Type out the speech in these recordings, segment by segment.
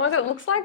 Oh my God, it looks like...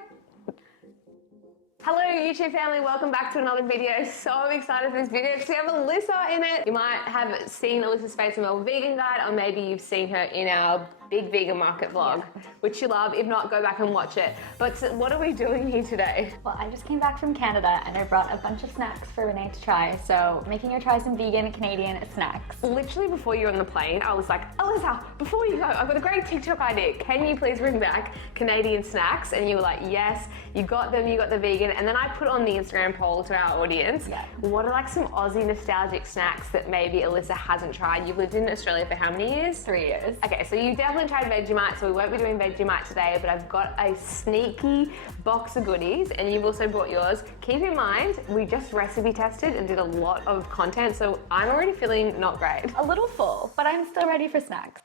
Hello YouTube family, welcome back to another video. So excited for this video because we have Alyssa in it. You might have seen Alyssa's face in Melbourne Vegan Guide, or maybe you've seen her in our big vegan market vlog, which you love. If not, go back and watch it. But what are we doing here today? Well, I just came back from Canada and I brought a bunch of snacks for Renee to try. So making her try some vegan Canadian snacks. Literally before you were on the plane, I was like, Alyssa, before you go, I've got a great TikTok idea. Can you please bring back Canadian snacks? And you were like, yes, you got them, you got the vegan. And then I put on the Instagram poll to our audience. Yeah. What are like some Aussie nostalgic snacks that maybe Alyssa hasn't tried? You've lived in Australia for how many years? 3 years. Okay, so you definitely tried Vegemite, so we won't be doing Vegemite today, but I've got a sneaky box of goodies and you've also brought yours. Keep in mind, we just recipe tested and did a lot of content, so I'm already feeling not great. A little full, but I'm still ready for snacks.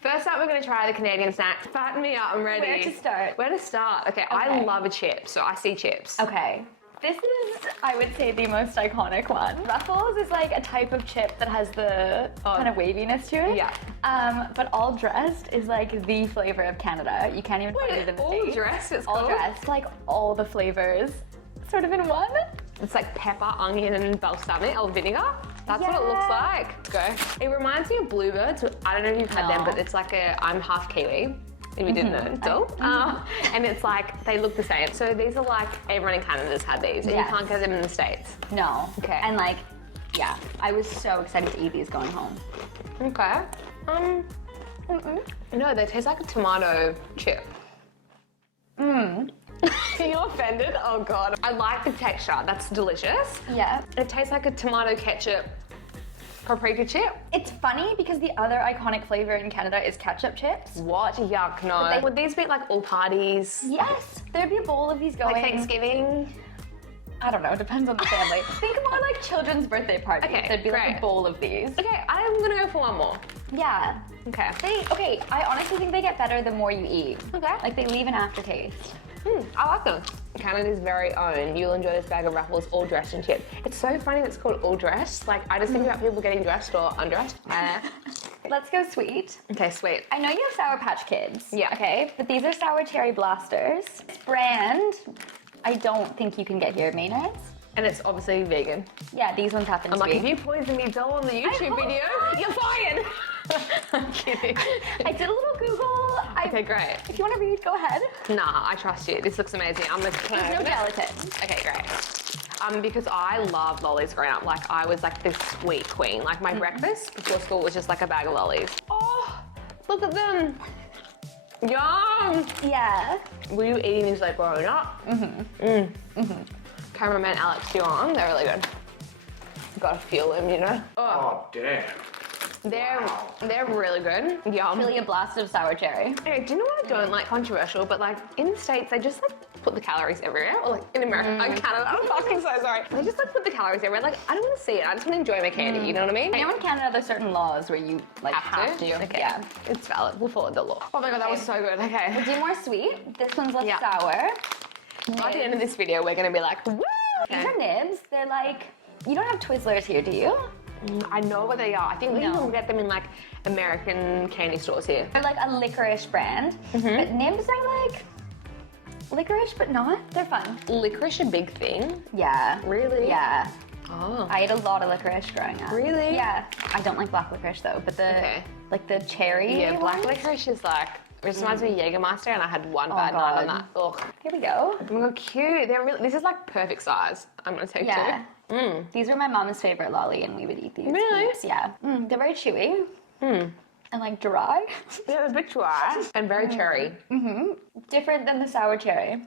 First up, we're gonna try the Canadian snacks. Fatten me up, I'm ready. Where to start? Where to start? Okay, I love a chip, so I see chips. Okay. This is, I would say, the most iconic one. Ruffles is like a type of chip that has the kind of waviness to it. Yeah. But all dressed is like the flavor of Canada. You can't even find it in the States. All dressed, it's all called? dressed, like all the flavors, sort of in one. It's like pepper, onion, and balsamic or vinegar. That's what it looks like. Go. It reminds me of bluebirds. I don't know if you've had them, but it's like I'm half Kiwi. If you didn't know, so. And it's like, they look the same. So these are like, everyone in Canada's had these, and you can't get them in the States. No. Okay. And like, yeah, I was so excited to eat these going home. Okay. No, they taste like a tomato chip. Are you offended? Oh God. I like the texture, that's delicious. Yeah. It tastes like a tomato ketchup paprika chip. It's funny because the other iconic flavor in Canada is ketchup chips. What? Yuck, no. Would these be like all parties? Yes, there'd be a bowl of these going. Like Thanksgiving? I don't know, it depends on the family. Think more like children's birthday parties. Okay, There'd be great. like a bowl of these. Okay, I'm gonna go for one more. Yeah. Okay. I honestly think they get better the more you eat. Okay. Like they leave an aftertaste. I like them. Canada's very own. You'll enjoy this bag of Ruffles all dressed in chip. It's so funny that it's called all dressed. Like, I just think about people getting dressed or undressed. Let's go sweet. Okay, sweet. I know you have Sour Patch Kids. Yeah. Okay, but these are Sour Cherry Blasters. This brand, I don't think you can get here, Maynard's. And it's obviously vegan. Yeah, these ones happen to be. I'm like, if you poison me doll on the YouTube video, you're fired. I'm kidding. I did a little Google. Okay, great. If you want to read, go ahead. Nah, I trust you. This looks amazing. I'm gonna There's no gelatin. Okay, great. Because I loved lollies growing up. Like, I was like this sweet queen. Like, my breakfast before school was just like a bag of lollies. Oh, look at them. Yum. Yeah. Were you eating these like growing up? Cameraman Alex, you on? They're really good. Gotta feel them, you know? Oh, damn. They're really good. Yum. Really a blast of sour cherry. Okay, do you know what I don't like? Controversial, but like in the States, they just like put the calories everywhere. Or like in America, like Canada, I'm fucking so sorry. They just like put the calories everywhere. Like, I don't want to see it. I just want to enjoy my candy, you know what I mean? I know in Canada there's certain laws where you like have to. Okay. Yeah. It's valid. We'll follow the law. Oh my God, that was so good. Okay. We'll do more sweet. This one's less Yeah. sour. By the end of this video, we're gonna be like, woo! These are nibs. They're like, you don't have Twizzlers here, do you? I know what they are. I think we can get them in like American candy stores here. They're like a licorice brand, but nibs are like licorice, but not. They're fun. Licorice a big thing? Yeah. Really? Yeah. Oh. I ate a lot of licorice growing up. Really? Yeah. I don't like black licorice though, but the like the cherry. Yeah, black ones? licorice is like, it just reminds me of Jägermeister, and I had one bad night on that. Ugh. Here we go. Oh my God, cute. They're really, this is like perfect size. I'm gonna take two. These were my mom's favorite lolly, and we would eat these. Really? Heaps. Yeah. They're very chewy. And like dry. Yeah, they're a bit dry and very cherry. Different than the sour cherry.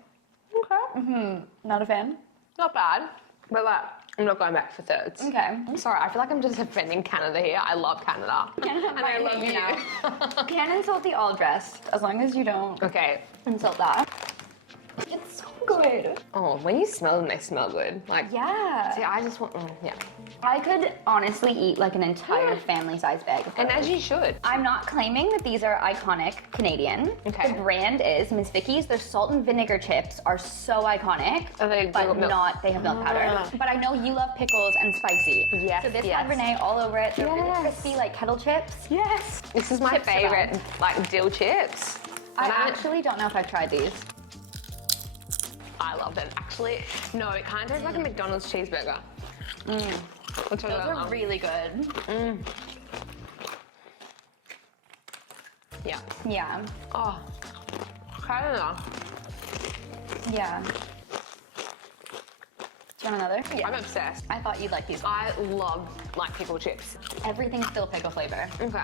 Okay. Not a fan. Not bad, but like, I'm not going back for thirds. Okay. I'm sorry, I feel like I'm just offending Canada here. I love Canada. And I love you. now. Can't insult the all dressed as long as you don't Okay. insult that. It's so good. Oh, when you smell them, they smell good. Like, Yeah. see, I just want, yeah. I could honestly eat like an entire family-sized bag of those. And as you should. I'm not claiming that these are iconic Canadian. Okay. The brand is Miss Vicky's. Their salt and vinegar chips are so iconic, Are they but milk? not, they have milk powder. But I know you love pickles and spicy. Yes, So this yes. had Renee all over it. They're really Yes. crispy, like kettle chips. Yes. This is my Chips are favorite, bad. like dill chips. I And actually don't know if I've tried these. I love them. Actually, no, it kind of tastes like a McDonald's cheeseburger. Those Those are really good. Yeah. Yeah. Oh, I don't know. Yeah. Do you want another? Yeah. I'm obsessed. I thought you'd like these. I love like pickle chips. Everything's still pickle flavor. Okay.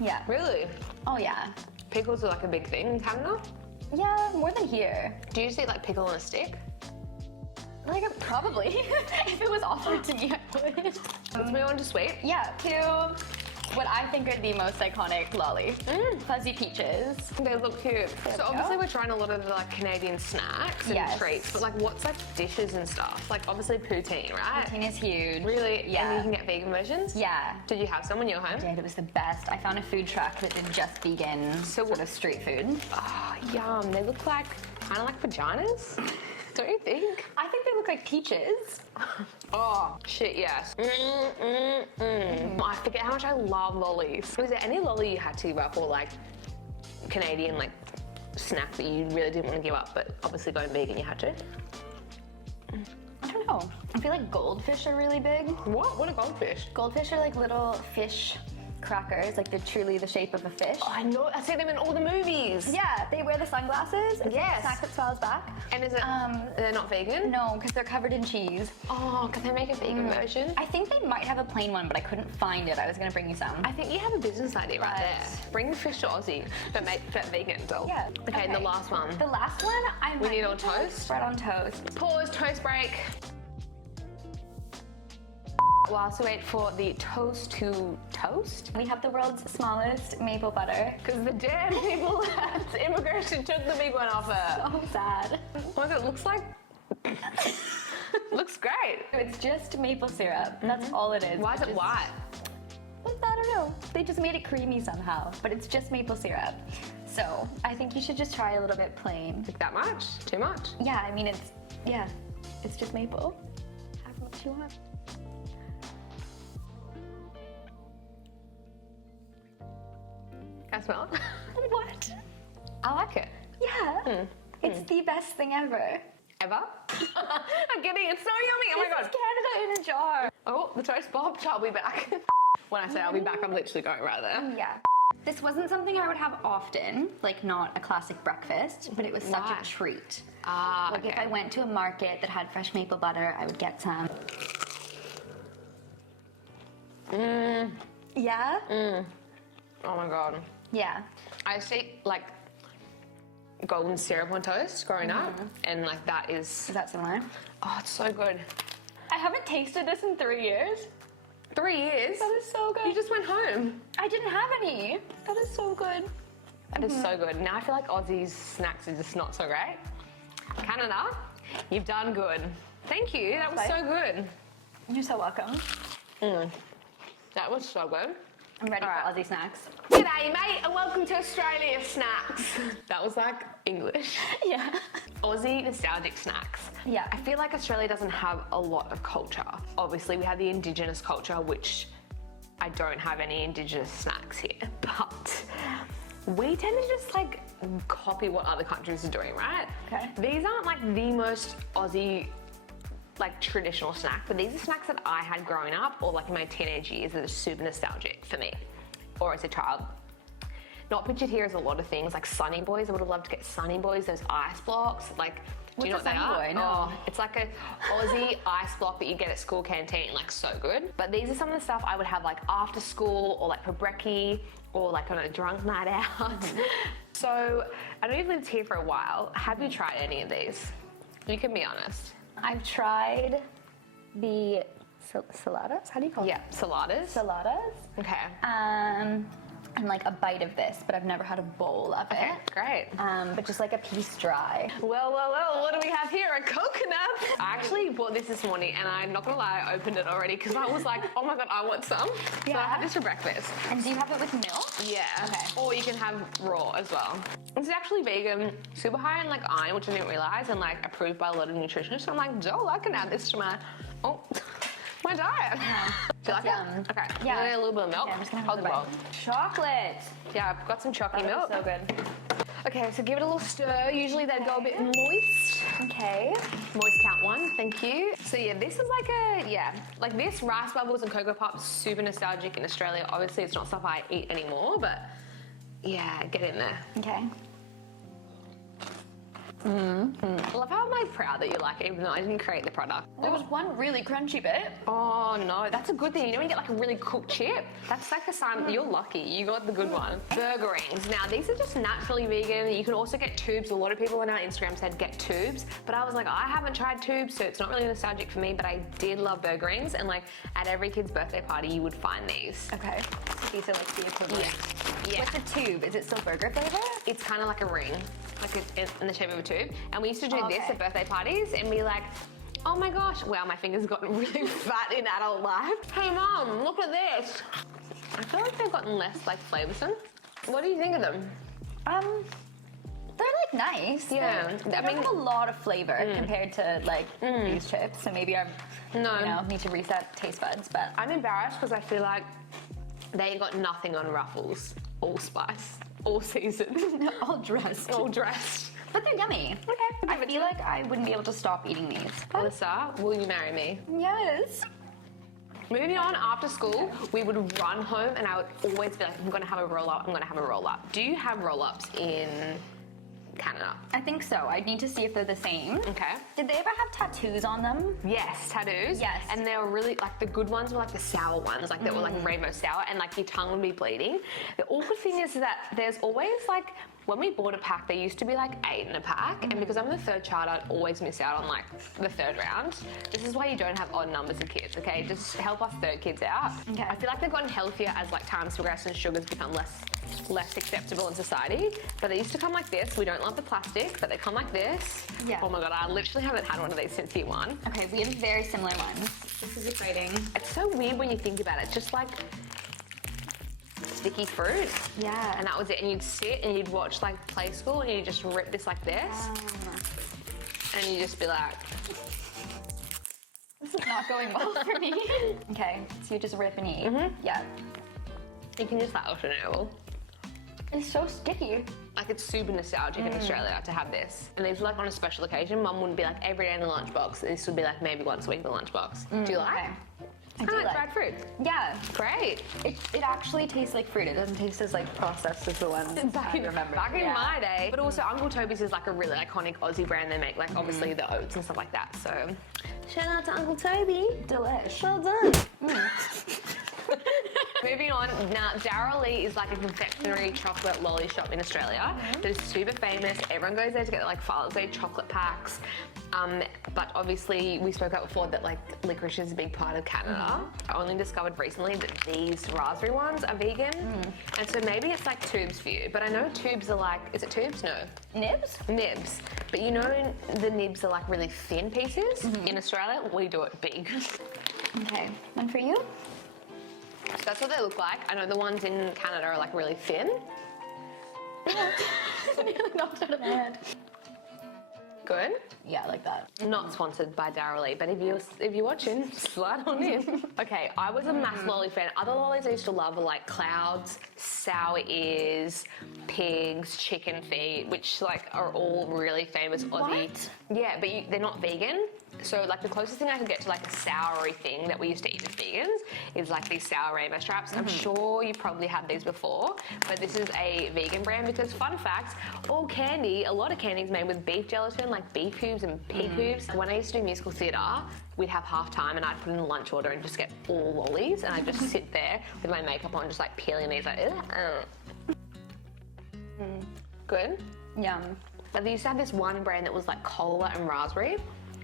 Yeah. Really? Oh yeah. Pickles are like a big thing in Canada. Yeah, more than here. Do you just eat like pickle on a stick? Like probably. If it was offered to me, I would. Let's move on to sweet. Yeah, to what I think are the most iconic lollies. Fuzzy peaches. They look cute. There So we obviously go. we're trying a lot of the like Canadian snacks and Yes. treats, but like what's like dishes and stuff? Like obviously poutine, right? Poutine is huge. Really? Yeah. And you can get vegan versions? Yeah. Did you have some when you were home? Did. It was the best. I found a food truck that did just vegan sort of street food. Oh, yum. They look like kind of like vaginas. Don't you think? I think they look like peaches. Oh, shit, yes. I forget how much I love lollies. Was there any lolly you had to give up or like Canadian like snack that you really didn't want to give up, but obviously going vegan you had to? I don't know. I feel like goldfish are really big. What? What are goldfish? Goldfish are like little fish crackers, like they're truly the shape of a fish. Oh, I know. I see them in all the movies. Yeah, they wear the sunglasses. It's Yes. a snack that swells back. And is it? They're not vegan? No, because they're covered in cheese. Oh, can they make a vegan version? I think they might have a plain one, but I couldn't find it. I was gonna bring you some. I think you have a business idea right Right. there. Bring the fish to Aussie, but make but vegan. So. Yeah. Okay, and the last one. The last one, I We might need on need to toast? Spread on toast. Pause, toast break. Whilst we wait for the toast to toast, We have the world's smallest maple butter. because the damn people at immigration took the big one off her. So sad. Oh my god, it looks like... looks great. It's just maple syrup. That's all it is. Why is which it white? I don't know. They just made it creamy somehow, but it's just maple syrup. So I think you should just try a little bit plain. Like that much? Too much? Yeah, I mean, it's just maple. Have what you want. Can I smell it? What? I like it. Yeah. It's the best thing ever. Ever? I'm kidding, it's so yummy. Oh my This god. is Canada in a jar. Oh, the toast popped. I'll be back. When I say I'll be back, I'm literally going right there. Yeah. This wasn't something I would have often, like not a classic breakfast, but it was such Why? a treat. Ah, Like if okay. I went to a market that had fresh maple butter, I would get some. Yeah? Oh my god. Yeah. I used to eat like golden syrup on toast growing up, and like that is. Is that similar? Oh, it's so good. I haven't tasted this in 3 years. 3 years? That is so good. You just went home. I didn't have any. That is so good. That is so good. Now I feel like Aussie's snacks are just not so great. Canada, you've done good. Thank you. That was so good. You're so welcome. That was so good. I'm ready Alright. for Aussie snacks. G'day, mate, and welcome to Australia Snacks. That was like English. Yeah. Aussie nostalgic snacks. Yeah. I feel like Australia doesn't have a lot of culture. Obviously, we have the Indigenous culture, which I don't have any Indigenous snacks here, but we tend to just like copy what other countries are doing, right? Okay. These aren't like the most Aussie like traditional snack, but these are snacks that I had growing up or like in my teenage years that are super nostalgic for me or as a child. Not pictured here is a lot of things like Sunny Boys. I would have loved to get Sunny Boys, those ice blocks. Like, do you know What's what a they Sunny are? Boy? No. Oh, it's like a Aussie ice block that you get at school canteen, like so good. But these are some of the stuff I would have like after school or like for brekkie or like on a drunk night out. So I know you've lived here for a while. Have you tried any of these? You can be honest. I've tried the saladas. How do you call Yeah, saladas. Saladas. Okay. and like a bite of this, but I've never had a bowl of it. Great. But just like a piece dry. Well, what do we have here? A coconut. I actually bought this morning, and I'm not gonna lie, I opened it already because I was like, oh my god, I want some. So I had this for breakfast. And do you have it with milk? Yeah. Okay. Or you can have raw as well. It's actually vegan, super high in like iron, which I didn't realize, and like approved by a lot of nutritionists. So I'm like, Joel, I can add this to my my diet. Yeah. Do you like it? Okay. Yeah. A little bit of milk. Yeah, I'm just gonna have Hold a the bowl. bite. Chocolate. Yeah, I've got some chocolate milk. So good. Okay, so give it a little stir. Usually they go a bit moist. Okay. Moist count 1, thank you. So yeah, this is like this rice bubbles and Cocoa Pops, super nostalgic in Australia. Obviously it's not stuff I eat anymore, but yeah, get in there. Okay. I love how I'm like proud that you like it, even though I didn't create the product. There was one really crunchy bit. Oh no, that's a good thing. You know when you get like a really cooked chip? That's like a sign that you're lucky. You got the good one. Burger rings. Now these are just naturally vegan. You can also get tubes. A lot of people on our Instagram said get tubes, but I was like, I haven't tried tubes, so it's not really nostalgic for me, but I did love burger rings, and like at every kid's birthday party, you would find these. Okay. These are like the equivalent. Yeah. What's a tube? Is it still burger flavor? It's kind of like a ring, like it's in the shape of a tube. And we used to do this at birthday parties and be like, oh my gosh, wow, my fingers gotten really fat in adult life. Hey mom, look at this. I feel like they've gotten less like flavoursome. What do you think of them? They're like nice. Yeah. They don't have a lot of flavor compared to like these chips. So maybe I need to reset taste buds, but I'm embarrassed because I feel like they got nothing on Ruffles. All spice, all seasoned. all dressed. All dressed. But they're yummy. Okay. I feel like I wouldn't be able to stop eating these. Alyssa, will you marry me? Yes. Moving on, after school, we would run home and I would always be like, I'm gonna have a roll up, I'm gonna have a roll up. Do you have roll ups in Canada? I think so. I need to see if they're the same. Okay. Did they ever have tattoos on them? Yes, tattoos. Yes. And they were really, like the good ones were like the sour ones, like that were like rainbow sour, and like your tongue would be bleeding. The awkward thing is that there's always like, when we bought a pack, there used to be like 8 in a pack, and because I'm the third child, I'd always miss out on like the third round. This is why you don't have odd numbers of kids, okay? Just help us third kids out. Okay. I feel like they've gotten healthier as like times progress and sugars become less acceptable in society, but they used to come like this. We don't love the plastic, but they come like this. Yeah. Oh my god, I literally haven't had one of these since year 1. Okay, we have very similar ones. This is exciting. It's so weird when you think about it. It's just like sticky fruit. Yeah. And that was it. And you'd sit and you'd watch like Play School and you'd just rip this like this. And you'd just be like, this is not going well for me. Okay, so you just rip and eat. Yeah. you can just like open it all. It's so sticky. Like it's super nostalgic in Australia to have this. And these were like on a special occasion. Mum wouldn't be like every day in the lunchbox. This would be like maybe once a week in the lunchbox. Do you like? Okay. I I do like like dried fruit. Yeah. Great. It actually tastes like fruit. It doesn't taste as like processed as the ones I remember. Back in my day. But also Uncle Toby's is like a really iconic Aussie brand. They make like obviously the oats and stuff like that. So shout out to Uncle Toby. Delish. Well done. Moving on, now Darryl Lee is like a confectionery chocolate lolly shop in Australia that is super famous. Everyone goes there to get like Father's Day chocolate packs. But obviously we spoke about before that like licorice is a big part of Canada. I only discovered recently that these raspberry ones are vegan. And so maybe it's like tubes for you. But I know tubes are like, is it tubes? No. Nibs? Nibs. But you know the nibs are like really thin pieces. In Australia, we do it big. Okay, one for you? So that's what they look like. I know the ones in Canada are like really thin. Nearly knocked out of my head. Good. Yeah, I like that. Not sponsored by Darryl Lee, but if you're watching, slide on in. Okay, I was a massive lolly fan. Other lollies I used to love were like clouds, sour ears, pigs, chicken feet, which like are all really famous Aussie. What? Yeah, but they're not vegan. So like the closest thing I could get to like a soury thing that we used to eat as vegans is like these sour rainbow straps. I'm sure you probably had these before, but this is a vegan brand because fun fact, a lot of candy is made with beef gelatin, like beef hooves and pig hooves. When I used to do musical theatre, we'd have half time and I'd put in a lunch order and just get all lollies and I'd just sit there with my makeup on just like peeling these like, Good? Yum. But they used to have this one brand that was like cola and raspberry.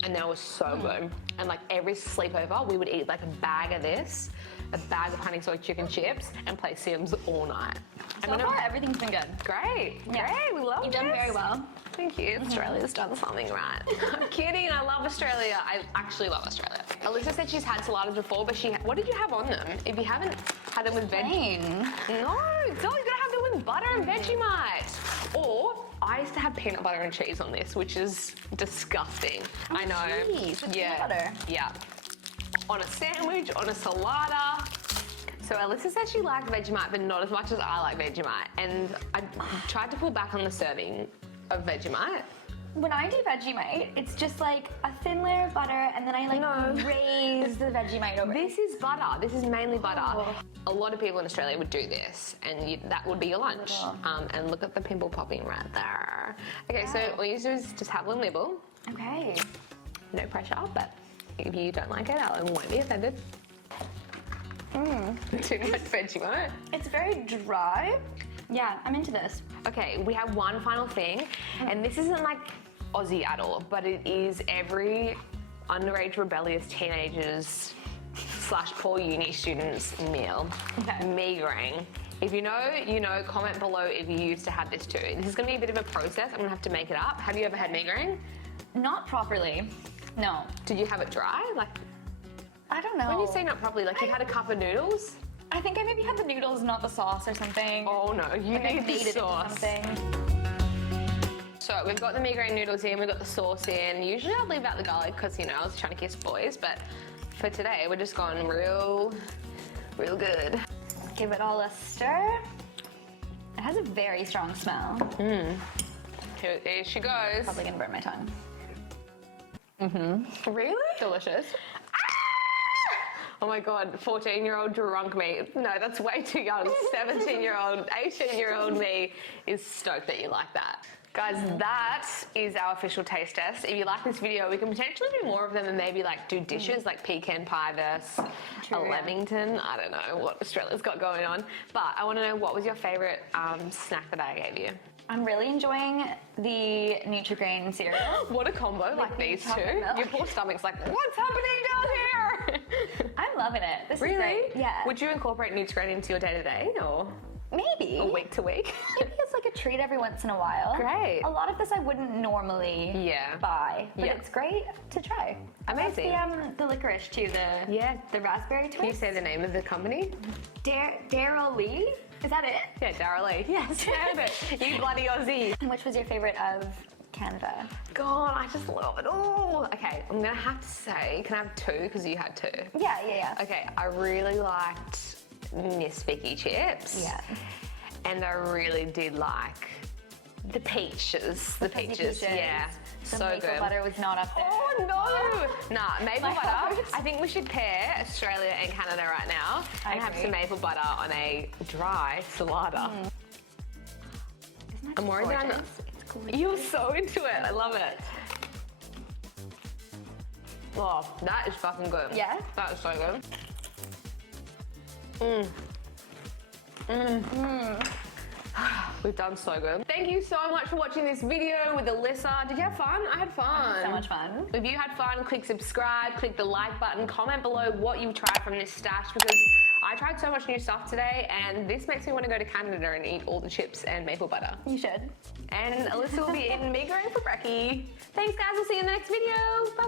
And that was so good. And like every sleepover, we would eat like a bag of this, a bag of honey soy chicken chips, and play Sims all night. So far, everything's been good. Great, Yeah. great, we love You've this. done very well. Thank you. Australia's done something right. I'm kidding. I love Australia. I actually love Australia. Alyssa said she's had saladas before, but what did you have on them? If you haven't had them with veg, Plain. no, you gotta have them with butter and Vegemite. Or I used to have peanut butter and cheese on this, which is disgusting. I know. Cheese with Yeah. peanut butter. Yeah. On a sandwich, on a salada. So Alyssa said she liked Vegemite, but not as much as I like Vegemite. And I tried to pull back on the serving of Vegemite. When I do Vegemite, it's just like a thin layer of butter and then I like raise the Vegemite over. This is butter. This is mainly butter. Oh. A lot of people in Australia would do this, and that would be your lunch. And look at the pimple popping right there. Okay, so all you do is just have a little nibble. Okay. No pressure, but if you don't like it, I won't be offended. Too much Vegemite. It's very dry. Yeah, I'm into this. Okay, we have one final thing, and this isn't like Aussie at all, but it is every underage rebellious teenagers / poor uni students meal. Okay. Migraine. If you know, you know, comment below if you used to have this too. This is gonna be a bit of a process. I'm gonna have to make it up. Have you ever had migraine? Not properly. No. Did you have it dry? Like, I don't know. when you say not properly, like you had a cup of noodles? I think I maybe had the noodles, not the sauce or something. Oh no, you Like I need made the it into sauce. something. So we've got the migraine noodles in, we've got the sauce in. Usually I'd leave out the garlic because, you know, I was trying to kiss boys, but for today we're just going real good. Give it all a stir. It has a very strong smell. Here she goes. Probably gonna burn my tongue. Really? Delicious. Oh my God, 14-year-old drunk me. No, that's way too young. 17-year-old, 18-year-old me is stoked that you like that. Guys, that is our official taste test. If you like this video, we can potentially do more of them and maybe like do dishes like pecan pie versus a Leamington. I don't know what Australia's got going on. But I want to know, what was your favorite snack that I gave you? I'm really enjoying the Nutri-Grain cereal. What a combo, like these two. chocolate milk. Your poor stomach's like, what's happening down here? I'm loving it. This Really? is great. Yeah. Would you incorporate Nutri-Grain into your day-to-day or Maybe. week to week? Maybe it's like a treat every once in a while. Great. A lot of this I wouldn't normally buy, but Yeah. it's great to try. Amazing. I love the licorice too, the raspberry twist. Can you say the name of the company? Daryl Lee? Is that it? Yeah, Dara Lee. Yes. Nailed it. You bloody Aussie. And which was your favorite of Canada? God, I just love it all. Okay, I'm gonna have to say, can I have two? Because you had two. Yeah. Okay, I really liked Miss Vicky chips. Yeah. And I really did like the peaches. The peaches. Yeah. The So maple good. butter was not up there. Oh no! Nah, maple My butter. heart. I think we should pair Australia and Canada right now I and have agree. some maple butter on a dry salada. Isn't that I'm worried that I'm not. gorgeous? It's gorgeous. You're so into it. I love it. Oh, that is fucking good. Yeah? That is so good. We've done so good. Thank you so much for watching this video with Alyssa. Did you have fun? I had fun. So much fun. If you had fun, click subscribe, click the like button, comment below what you tried from this stash, because I tried so much new stuff today and this makes me want to go to Canada and eat all the chips and maple butter. You should. And Alyssa will be eating migraine for brekkie. Thanks guys, we'll see you in the next video. Bye.